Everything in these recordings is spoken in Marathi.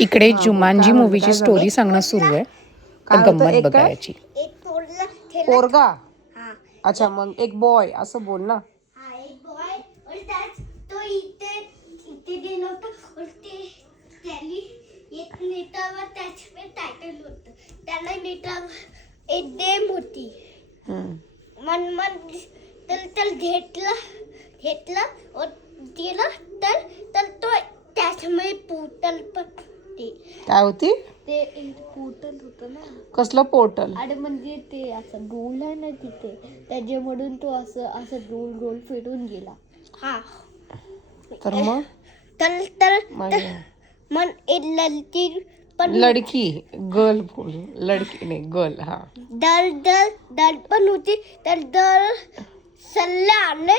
इकडे हा, जुमानजी काय म्हणलं, मूवीची काय झालं? स्टोरी सांगणं सुरू आहे. काय तर होतं, गंमत एक काय? बघायची. एक पोरला ठेला पोरगा. हा अच्छा, मग एक बॉय असं बोल ना. हा एक बॉय और त्याच तो इथे इथे गेला होता और त्याने एक नेटावर त्याचे टायटल होतं त्याला नेटावर एक डेम होती मन मन तर घेतला और दिला तर तो त्याच्यामध्ये पोर्टल पण ते काय होती? ते एक पोर्टल होतं ना. कसलं पोर्टल? अरे म्हणजे ते असं गोल आहे ना तिथे त्याच्यामधून तो असं असं गोल गोल फिरून गेला. हा तर मग तर मागे. मन एक लड़की पण लडकी, गर्ल बोल, लडकी नाही, गर्ल. हा, दर पण होती तर दर सल्ला आले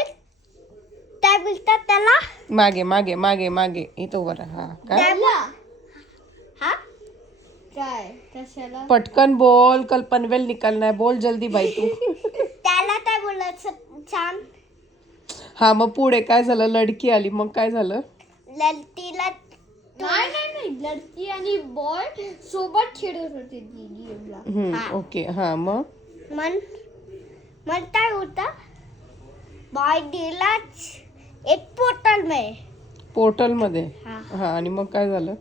त्या बोलतात त्याला मागे मागे मागे मागे इथं बरं. हा, काय? हा काय कशाला पटकन बोल, कल पनवेल निकलना है, बोल जल्दी भाई तू. त्याला काय बोलायचं छान हा, मग पुढे काय झालं? लडकी आली, मग काय झालं? लड़कीला नाही लड़की आणि बॉय सोबत खेळत होते गेमला. ओके. हा, मग मन काय होता बॉय गेला एक पोर्टल में पोर्टल मध्ये. हा. हा, आणि मग काय झालं?